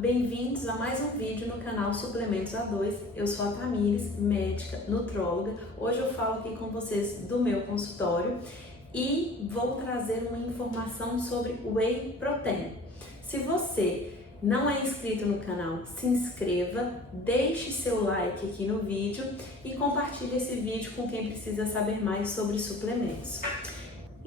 bem-vindos a mais um vídeo no canal Suplementos A2. Eu sou a Tamires, médica, nutróloga. Hoje eu falo aqui com vocês do meu consultório e vou trazer uma informação sobre Whey Protein. Se você não é inscrito no canal, se inscreva, deixe seu like aqui no vídeo e compartilhe esse vídeo com quem precisa saber mais sobre suplementos.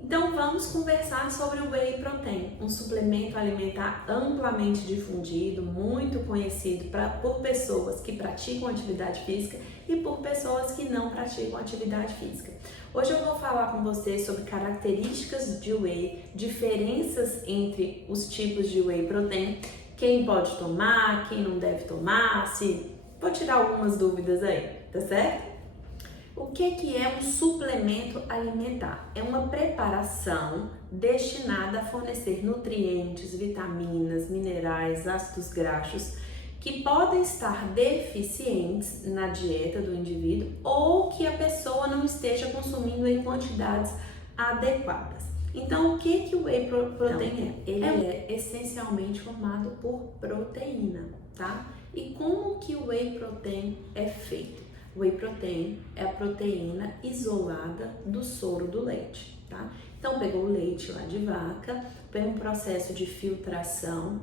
Então vamos conversar sobre o Whey Protein, um suplemento alimentar amplamente difundido, muito conhecido por pessoas que praticam atividade física e por pessoas que não praticam atividade física. Hoje eu vou falar com vocês sobre características de Whey, diferenças entre os tipos de Whey Protein, quem pode tomar, quem não deve tomar, vou tirar algumas dúvidas aí, tá certo? O que é um suplemento alimentar? É uma preparação destinada a fornecer nutrientes, vitaminas, minerais, ácidos graxos que podem estar deficientes na dieta do indivíduo ou que a pessoa não esteja consumindo em quantidades adequadas. Então, o que o Whey Protein é? Ele é essencialmente formado por proteína, tá? E como que o Whey Protein é feito? O Whey Protein é a proteína isolada do soro do leite, tá? Então, pegou o leite lá de vaca, tem um processo de filtração,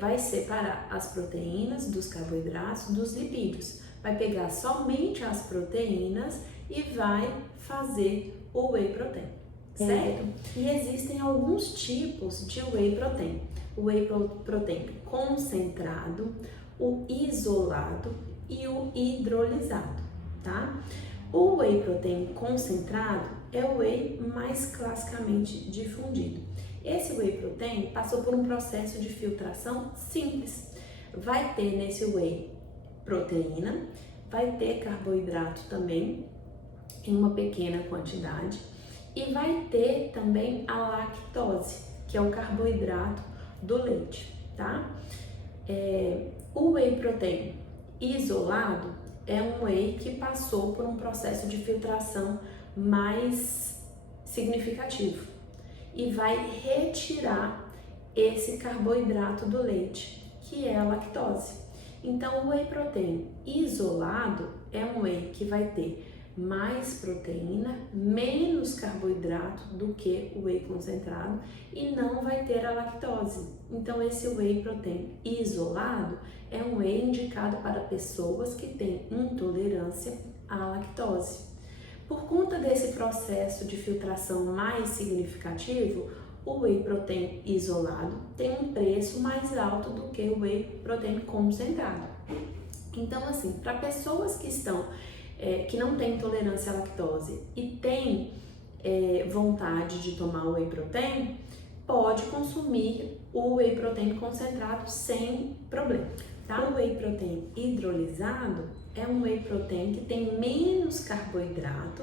vai separar as proteínas dos carboidratos dos lipídios. Vai pegar somente as proteínas e vai fazer o Whey Protein, certo? E existem alguns tipos de Whey Protein. O Whey Protein concentrado, o isolado e o hidrolisado, tá? O Whey Protein concentrado é o Whey mais classicamente difundido. Esse Whey Protein passou por um processo de filtração simples. Vai ter nesse Whey proteína, vai ter carboidrato também, em uma pequena quantidade, e vai ter também a lactose, que é o carboidrato do leite, tá? O Whey Protein isolado é um whey que passou por um processo de filtração mais significativo e vai retirar esse carboidrato do leite, que é a lactose. Então, o Whey Protein isolado é um whey que vai ter mais proteína, menos carboidrato do que o whey concentrado e não vai ter a lactose. Então, esse Whey Protein isolado é um whey indicado para pessoas que têm intolerância à lactose. Por conta desse processo de filtração mais significativo, o Whey Protein isolado tem um preço mais alto do que o Whey Protein concentrado. Então, assim, para pessoas que não têm intolerância à lactose e têm vontade de tomar o Whey Protein, pode consumir o Whey Protein concentrado sem problema, tá? O Whey Protein hidrolisado é um Whey Protein que tem menos carboidrato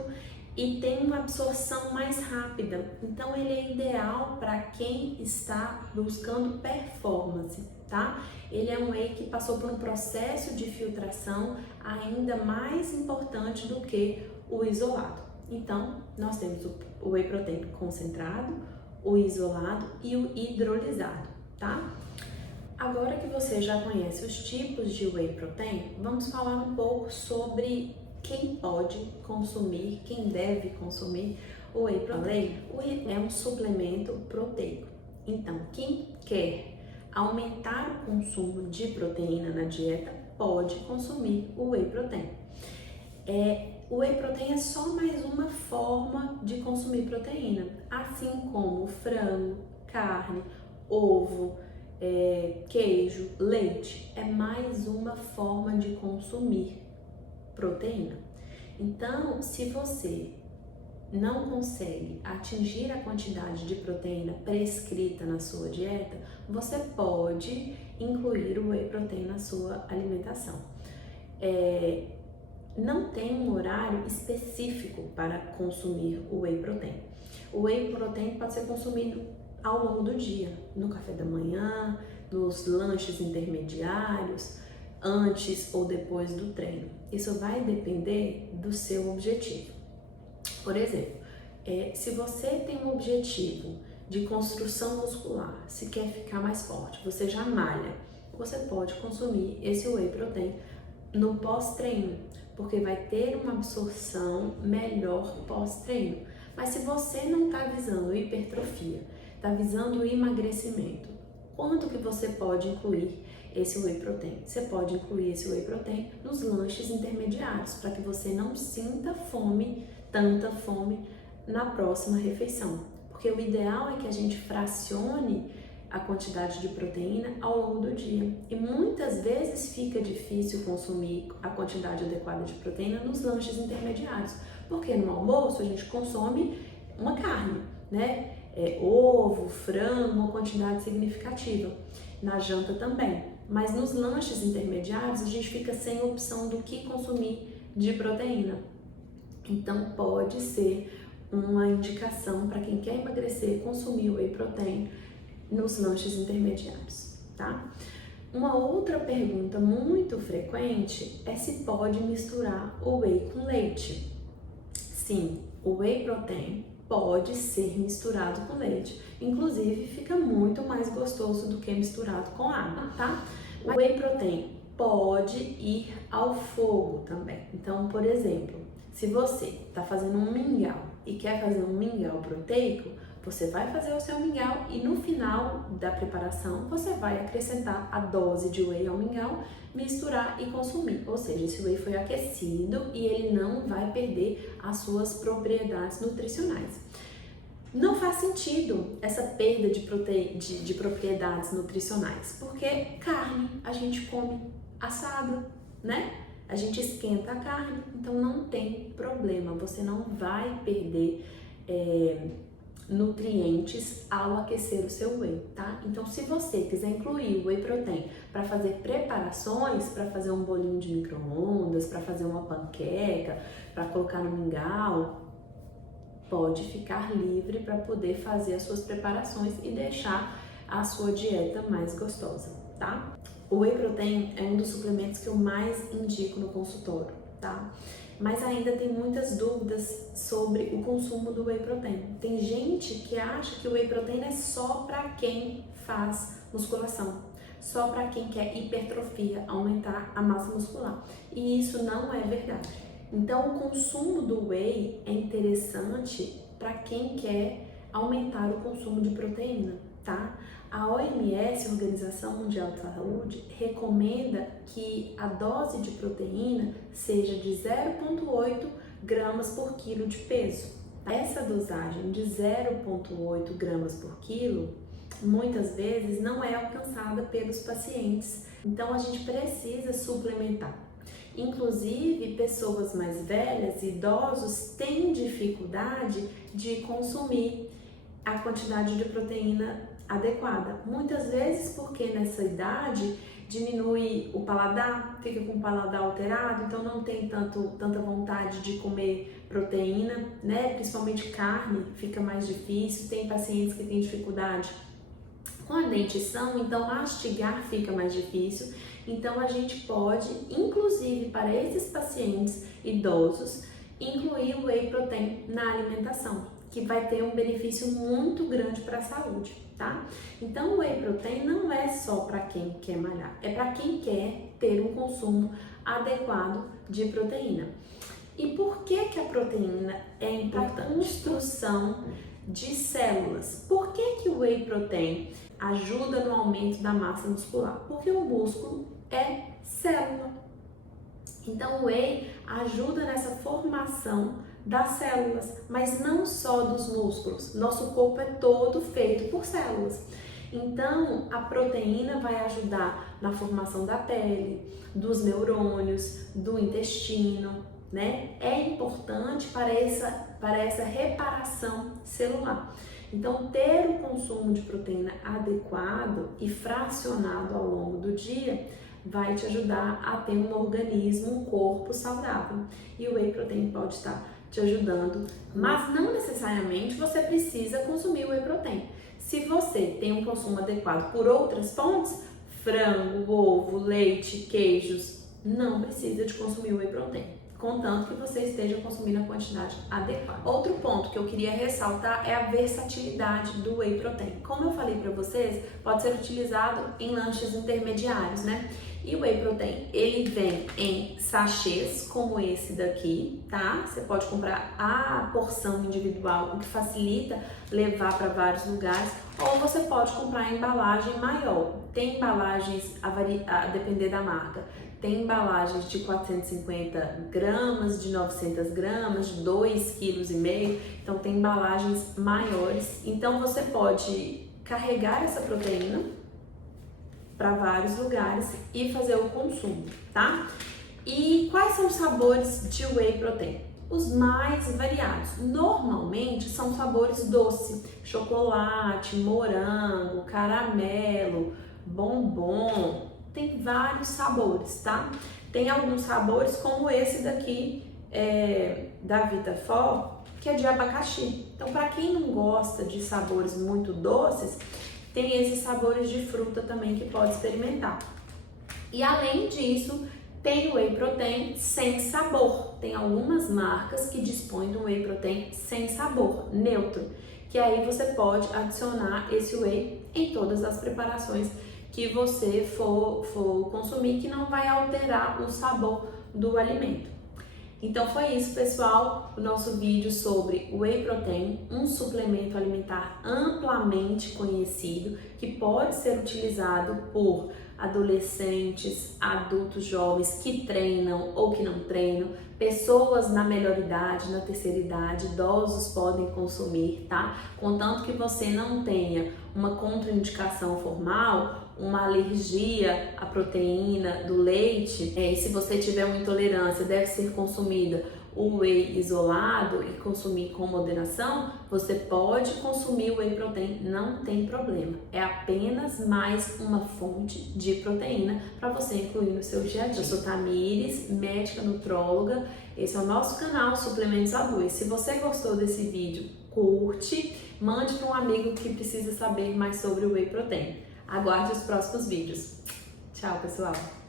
e tem uma absorção mais rápida. Então, ele é ideal para quem está buscando performance, tá? Ele é um whey que passou por um processo de filtração ainda mais importante do que o isolado. Então, nós temos o Whey Protein concentrado, o isolado e o hidrolisado, tá? Agora que você já conhece os tipos de Whey Protein, vamos falar um pouco sobre quem pode consumir, quem deve consumir o Whey Protein. O Whey é um suplemento proteico. Então, quem quer aumentar o consumo de proteína na dieta pode consumir o Whey Protein. O Whey Protein é só mais uma forma de consumir proteína, assim como frango, carne, ovo, queijo, leite. É mais uma forma de consumir proteína. Então, se você não consegue atingir a quantidade de proteína prescrita na sua dieta, você pode incluir o Whey Protein na sua alimentação. Não tem um horário específico para consumir o Whey Protein. O Whey Protein pode ser consumido ao longo do dia, no café da manhã, nos lanches intermediários, antes ou depois do treino. Isso vai depender do seu objetivo. Por exemplo, se você tem um objetivo de construção muscular, se quer ficar mais forte, você já malha, você pode consumir esse whey protein no pós-treino, porque vai ter uma absorção melhor pós-treino. Mas se você não está visando hipertrofia, está visando emagrecimento, quanto que você pode incluir esse whey protein? Você pode incluir esse whey protein nos lanches intermediários, para que você não sinta fome, tanta fome, na próxima refeição. Porque o ideal é que a gente fracione a quantidade de proteína ao longo do dia. E muitas vezes fica difícil consumir a quantidade adequada de proteína nos lanches intermediários, porque no almoço a gente consome uma carne, né? Ovo, frango, uma quantidade significativa. Na janta também. Mas nos lanches intermediários a gente fica sem opção do que consumir de proteína. Então pode ser uma indicação para quem quer emagrecer consumir whey protein nos lanches intermediários, tá? Uma outra pergunta muito frequente é se pode misturar o whey com leite. Sim, o whey protein pode ser misturado com leite. Inclusive, fica muito mais gostoso do que misturado com água, tá? O whey protein pode ir ao fogo também. Então, por exemplo, se você está fazendo um mingau e quer fazer um mingau proteico, você vai fazer o seu mingau e no final da preparação você vai acrescentar a dose de whey ao mingau, misturar e consumir. Ou seja, esse whey foi aquecido e ele não vai perder as suas propriedades nutricionais. Não faz sentido essa perda de propriedades nutricionais, porque carne a gente come assada, né? A gente esquenta a carne, então não tem problema, você não vai perder nutrientes ao aquecer o seu whey, tá? Então, se você quiser incluir o whey protein para fazer preparações, para fazer um bolinho de micro-ondas, para fazer uma panqueca, para colocar no mingau, pode ficar livre para poder fazer as suas preparações e deixar a sua dieta mais gostosa, tá? O whey protein é um dos suplementos que eu mais indico no consultório, tá? Mas ainda tem muitas dúvidas sobre o consumo do whey protein. Tem gente que acha que o whey protein é só para quem faz musculação, só para quem quer hipertrofia, aumentar a massa muscular. E isso não é verdade. Então, o consumo do whey é interessante para quem quer aumentar o consumo de proteína, tá? A OMS, Organização Mundial de Saúde, recomenda que a dose de proteína seja de 0,8 gramas por quilo de peso. Essa dosagem de 0,8 gramas por quilo, muitas vezes não é alcançada pelos pacientes. Então, a gente precisa suplementar. Inclusive, pessoas mais velhas, idosos, têm dificuldade de consumir a quantidade de proteína adequada. Muitas vezes porque nessa idade diminui o paladar, fica com o paladar alterado, então não tem tanta vontade de comer proteína, né? Principalmente carne, fica mais difícil. Tem pacientes que têm dificuldade com a dentição, então mastigar fica mais difícil. Então a gente pode, inclusive para esses pacientes idosos, incluir o whey protein na alimentação, que vai ter um benefício muito grande para a saúde, tá? Então o whey protein não é só para quem quer malhar, é para quem quer ter um consumo adequado de proteína. E por que a proteína é importante? A construção de células. Por que o whey protein ajuda no aumento da massa muscular? Porque o músculo é célula. Então o whey ajuda nessa formação das células, mas não só dos músculos. Nosso corpo é todo feito por células. Então, a proteína vai ajudar na formação da pele, dos neurônios, do intestino, né? É importante para essa reparação celular. Então, ter o consumo de proteína adequado e fracionado ao longo do dia vai te ajudar a ter um organismo, um corpo saudável. E o whey protein pode estar te ajudando, mas não necessariamente você precisa consumir o whey protein. Se você tem um consumo adequado por outras fontes, frango, ovo, leite, queijos, não precisa de consumir o whey protein. contanto que você esteja consumindo a quantidade adequada. Outro ponto que eu queria ressaltar é a versatilidade do Whey Protein. Como eu falei para vocês, pode ser utilizado em lanches intermediários, né? E o Whey Protein, ele vem em sachês, como esse daqui, tá? Você pode comprar a porção individual, o que facilita levar para vários lugares, ou você pode comprar a embalagem maior. Tem embalagens, a depender da marca, tem embalagens de 450 gramas, de 900 gramas, de 2,5 kg, então tem embalagens maiores. Então você pode carregar essa proteína para vários lugares e fazer o consumo, tá? E quais são os sabores de Whey Protein? Os mais variados. Normalmente são sabores doce, chocolate, morango, caramelo, bombom, tem vários sabores, tá? Tem alguns sabores como esse daqui da Vitafor, que é de abacaxi. Então, para quem não gosta de sabores muito doces, tem esses sabores de fruta também que pode experimentar. E além disso, tem o Whey Protein sem sabor. Tem algumas marcas que dispõem do Whey Protein sem sabor, neutro, que aí você pode adicionar esse Whey em todas as preparações que você for consumir, que não vai alterar o sabor do alimento. Então foi isso, pessoal, o nosso vídeo sobre Whey Protein, um suplemento alimentar amplamente conhecido que pode ser utilizado por adolescentes, adultos jovens que treinam ou que não treinam, pessoas na melhor idade, na terceira idade, idosos podem consumir, tá? Contanto que você não tenha uma contraindicação formal, uma alergia à proteína do leite, e se você tiver uma intolerância, deve ser consumida o whey isolado e consumir com moderação, você pode consumir o whey protein, não tem problema. É apenas mais uma fonte de proteína para você incluir no seu dia a dia. Eu sou Tamires, médica nutróloga. Esse é o nosso canal Suplementos A2. Se você gostou desse vídeo, curte, mande para um amigo que precisa saber mais sobre o whey protein. Aguarde os próximos vídeos. Tchau, pessoal!